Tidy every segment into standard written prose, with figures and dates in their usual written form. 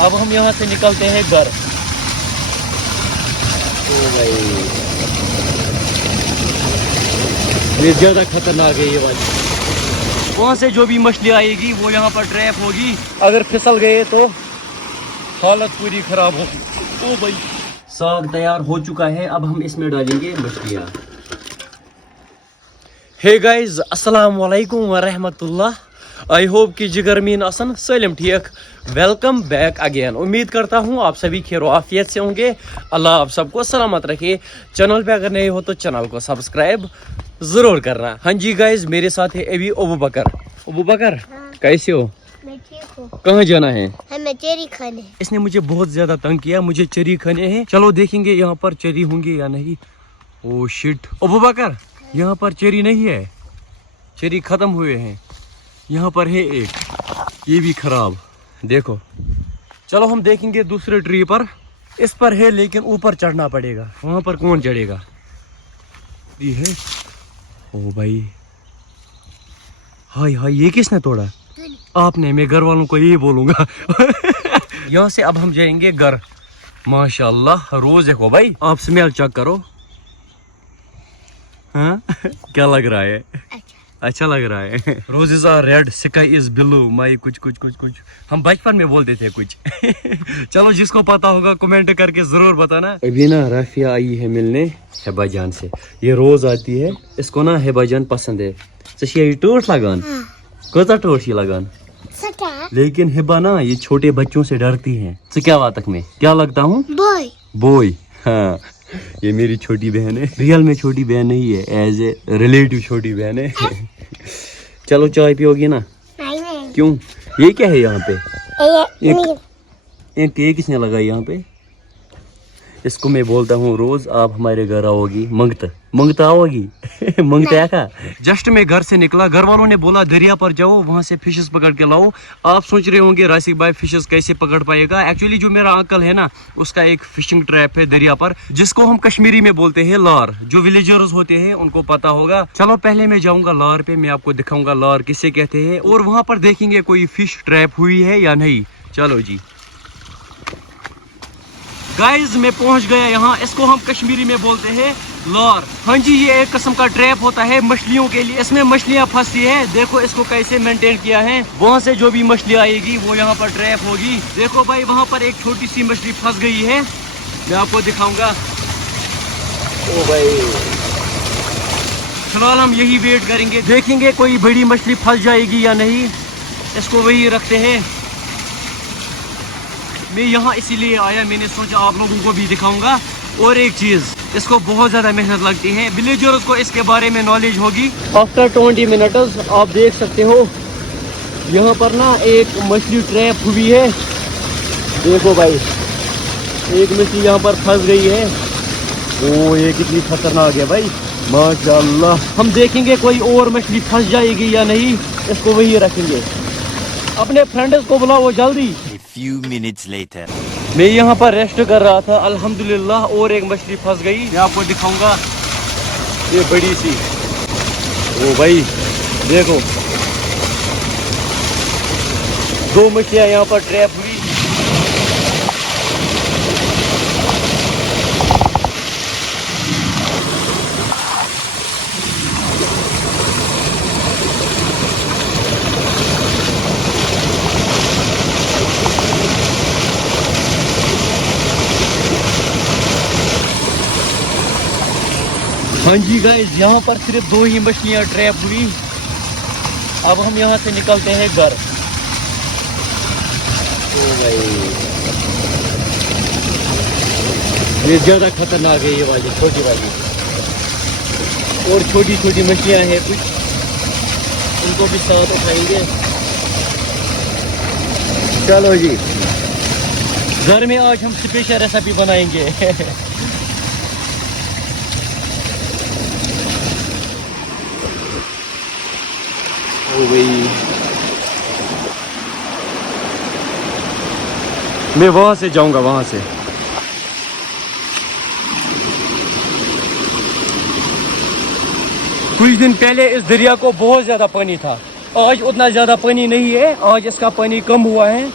अब हम यहाँ से निकलते हैं घर। ओ भाई ये ज्यादा खतरनाक है ये वाली। वहाँ से जो भी मछली आएगी वो यहाँ पर ट्रैप होगी, अगर फिसल गए तो हालत पूरी खराब होगी। ओ भाई साग तैयार हो चुका है, अब हम इसमें डालेंगे मछलियाँ। हे गाइज अस्सलाम वालेकुम व रहमतुल्लाह। आई होप कि जिगर मीन असन सलिम ठीक। Welcome back again. उम्मीद करता हूँ आप सभी खैर आफियत से होंगे। अल्लाह आप सबको सलामत रखे। चैनल पे अगर नए हो तो चैनल को सब्सक्राइब जरूर करना। हाँ जी गाइज मेरे साथ है अभी अबू बकर। अबू बकर हाँ। कैसे हो? मैं ठीक हूँ। कहाँ जाना है? हमें चेरी खाने। इसने मुझे बहुत ज्यादा तंग किया, मुझे चेरी खाने हैं। चलो देखेंगे यहाँ पर चेरी होंगे या नहीं। ओ शिट अबू बकर यहाँ पर चेरी नहीं है, चेरी खत्म हुए हैं। यहाँ पर है एक, ये भी खराब देखो। चलो हम देखेंगे दूसरे ट्री पर। इस पर है लेकिन ऊपर चढ़ना पड़ेगा, वहां पर कौन चढ़ेगा? ये है। ओ भाई हाय हाय ये किसने तोड़ा? आपने। मैं घर वालों को यही बोलूंगा। यहाँ से अब हम जाएंगे घर। माशाल्लाह रोज देखो भाई, आप स्मेल चेक करो। हाँ क्या लग रहा है? अच्छा लग रहा है। Roses are red, sky is blue, my कुछ कुछ कुछ कुछ हम बचपन में बोलते थे कुछ। चलो जिसको पता होगा कमेंट करके जरूर बताना। अभी ना राफिया आई है मिलने हेबा जान से। ये रोज आती है, इसको ना हेबा जान पसंद है। ये टोट लगान कोता टोट लगान, लेकिन हिबा ना ये छोटे बच्चों से डरती है। तो क्या बात में क्या लगता हूँ? Boy boy. हाँ ये मेरी छोटी बहन है, रियल में छोटी बहन नहीं है, एज ए रिलेटिव छोटी बहन है। चलो चाय पियोगी ना? नहीं। क्यों? ये क्या है यहाँ पे? एक ये किसने लगाई यहाँ पे? इसको मैं बोलता हूँ रोज आप हमारे घर आओगी, मंगता आओगी। मंगता का जस्ट मैं घर से निकला, घर वालों ने बोला दरिया पर जाओ, वहां से फिशेस पकड़ के लाओ। आप सोच रहे होंगे राशिक भाई फिशेस कैसे पकड़ पाएगा? एक्चुअली जो मेरा अंकल है ना, उसका एक फिशिंग ट्रैप है दरिया पर, जिसको हम कश्मीरी में बोलते हैं लार। जो विलेजर्स होते हैं उनको पता होगा। चलो पहले मैं जाऊंगा लार पे, मैं आपको दिखाऊंगा लार किसे कहते हैं, और वहां पर देखेंगे कोई फिश ट्रैप हुई है या नहीं। चलो जी गाइज मैं पहुंच गया यहाँ। इसको हम कश्मीरी में बोलते हैं लार। हाँ जी ये एक किस्म का ट्रैप होता है मछलियों के लिए। इसमें मछलियाँ फंसती है, देखो इसको कैसे मेंटेन किया है। वहाँ से जो भी मछली आएगी वो यहाँ पर ट्रैप होगी। देखो भाई वहाँ पर एक छोटी सी मछली फंस गई है, मैं आपको दिखाऊंगा। ओ भाई फिलहाल हम यही वेट करेंगे, देखेंगे कोई बड़ी मछली फंस जाएगी या नहीं। इसको वही रखते हैं। मैं यहाँ इसीलिए आया, मैंने सोचा आप लोगों को भी दिखाऊंगा। और एक चीज, इसको बहुत ज्यादा मेहनत लगती है, विलेजर्स को इसके बारे में नॉलेज होगी। आफ्टर 20 मिनट्स आप देख सकते हो यहाँ पर ना एक मछली ट्रैप हुई है। देखो भाई एक मछली यहाँ पर फंस गई है। ओ ये कितनी खतरनाक है भाई, माशाल्लाह। हम देखेंगे कोई और मछली फंस जाएगी या नहीं, इसको वही रखेंगे। अपने फ्रेंड्स को बुलाओ जल्दी। Few minutes later. मैं यहाँ पर रेस्ट कर रहा था, अल्हम्दुलिल्लाह और एक मछली फंस गई। मैं आपको दिखाऊंगा, ये बड़ी सी। ओ भाई देखो 2 मछलियाँ यहाँ पर ट्रैप हुई। हाँ जी गाइस यहाँ पर सिर्फ 2 ही मछलियाँ ट्रैप हुई। अब हम यहाँ से निकलते हैं घर। ओ भाई ये ज्यादा खतरनाक है ये वाली, छोटी वाली। और छोटी छोटी मछलियाँ हैं कुछ, उनको भी साथ उठाएंगे। चलो जी घर में आज हम स्पेशल रेसिपी बनाएंगे। ओ भाई मैं वहां से जाऊंगा, वहां से। कुछ दिन पहले इस दरिया को बहुत ज्यादा पानी था, आज उतना ज्यादा पानी नहीं है। आज इसका पानी कम हुआ है।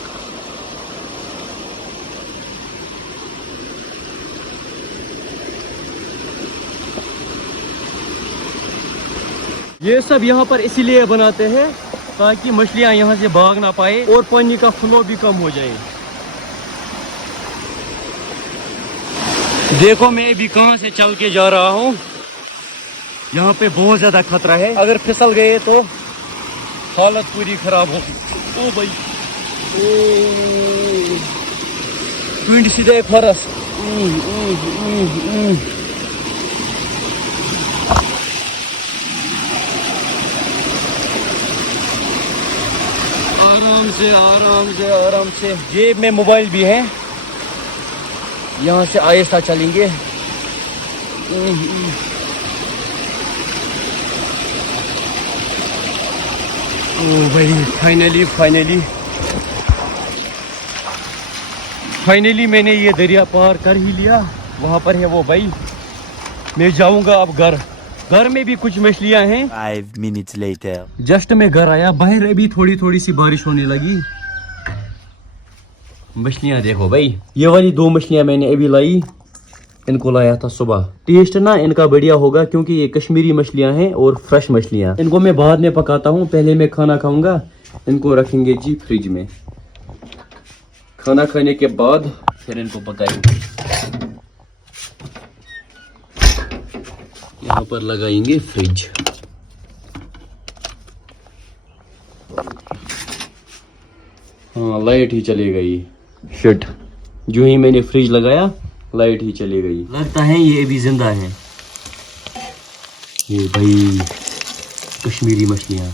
ये सब यहाँ पर इसीलिए बनाते हैं ताकि मछलियाँ यहाँ से भाग ना पाए और पानी का फ्लो भी कम हो जाए। देखो मैं अभी कहाँ से चल के जा रहा हूँ। यहाँ पे बहुत ज्यादा खतरा है, अगर फिसल गए तो हालत पूरी खराब हो। ओ भाई, विंड सीधे फरस। आराम से आराम से आराम से। जेब में मोबाइल भी है, यहाँ से आहिस्ता चलेंगे। ओ भाई, फाइनली मैंने ये दरिया पार कर ही लिया। वहाँ पर है वो भाई। मैं जाऊंगा अब घर में भी कुछ मछलियाँ हैं। 5 minutes later. जस्ट मैं घर आया, बाहर अभी थोड़ी थोड़ी सी बारिश होने लगी। मछलियाँ देखो भाई, ये वाली 2 मछलियाँ मैंने अभी लाई। इनको लाया था सुबह। टेस्ट ना इनका बढ़िया होगा क्योंकि ये कश्मीरी मछलियाँ हैं और फ्रेश मछलियाँ। इनको मैं बाद में पकाता हूँ, पहले मैं खाना खाऊंगा। इनको रखेंगे जी फ्रिज में, खाना खाने के बाद फिर इनको पकाएंगे। यहाँ पर लगाएंगे फ्रिज। हाँ, लाइट ही चली गई। शिट, जो ही मैंने फ्रिज लगाया लाइट ही चली गई। लगता है ये अभी जिंदा है। ये भाई कश्मीरी मछलियाँ,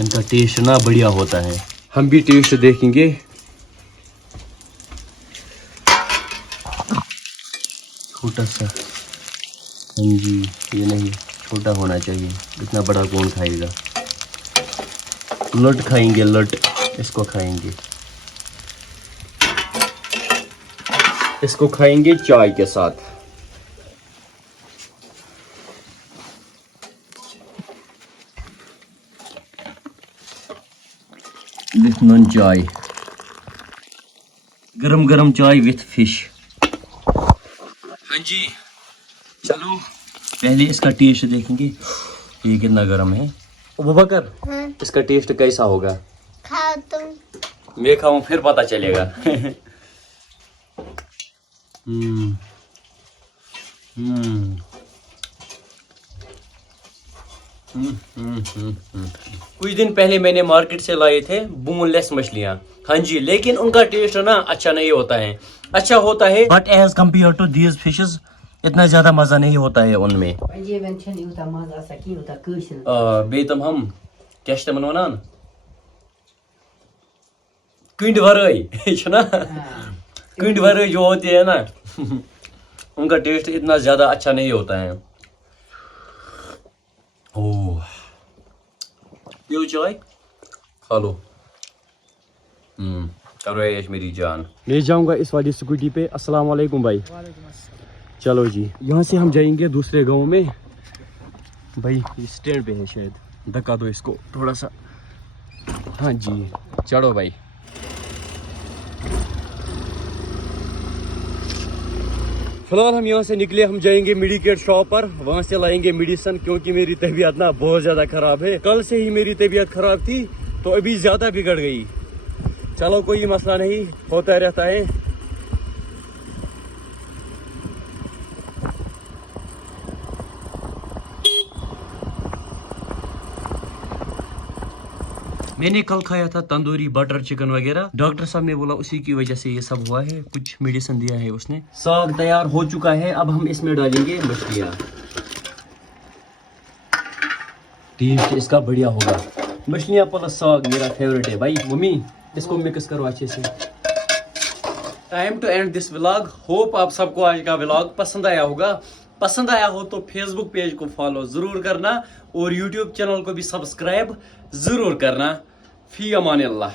इनका टेस्ट ना बढ़िया होता है। हम भी टेस्ट देखेंगे। छोटा सा, हाँ जी, ये नहीं, छोटा होना चाहिए। इतना बड़ा कौन खाएगा। लट खाएंगे, लट इसको खाएंगे। इसको खाएंगे चाय के साथ। विथ नॉन चाय, गरम गरम चाय विथ फिश। हाँ जी, चलो पहले इसका टेस्ट देखेंगे। ये कितना गरम है। अबू बकर, इसका टेस्ट कैसा होगा? खाओ तुम। मैं खाऊं फिर पता चलेगा। कुछ दिन पहले मैंने मार्केट से लाए थे बोनलेस मछलियाँ। हाँ जी, लेकिन उनका टेस्ट ना अच्छा नहीं होता है। अच्छा होता है but as compare to these fishes इतना ज्यादा मजा नहीं होता है उनमें। बेतम हम क्या वनान कंड वराई ना, कंड वराई जो होती है ना, उनका टेस्ट इतना ज्यादा अच्छा नहीं होता है। ओह, पियो चाय, खा लो। करो ऐश मेरी जान। मैं जाऊंगा इस वाली स्कूटी पे। अस्सलाम वालेकुम भाई। चलो जी, यहाँ से हम जाएंगे दूसरे गांव में। भाई ये स्टैंड पे है शायद, धक्का दो इसको थोड़ा सा। हाँ जी, चढ़ो भाई। फिलहाल हम यहाँ से निकले, हम जाएंगे मेडिकेट शॉप पर, वहाँ से लाएंगे मेडिसिन क्योंकि मेरी तबीयत ना बहुत ज़्यादा ख़राब है। कल से ही मेरी तबीयत ख़राब थी तो अभी ज़्यादा बिगड़ गई। चलो कोई मसला नहीं, होता रहता है। मैंने कल खाया था तंदूरी बटर चिकन वगैरह। डॉक्टर साहब ने बोला उसी की वजह से ये सब हुआ है, कुछ मेडिसिन दिया है उसने। साग तैयार हो चुका है, अब हम इसमें डालेंगे मछलियाँ। टेस्ट इसका बढ़िया होगा। मछलियाँ प्लस साग मेरा फेवरेट है भाई। मम्मी इसको मिक्स करो अच्छे से। Time to end this vlog. Hope आप सबको आज का व्लॉग पसंद आया होगा। पसंद आया हो तो फेसबुक पेज को फॉलो जरूर करना और यूट्यूब चैनल को भी सब्सक्राइब जरूर करना। फी अमान अल्लाह।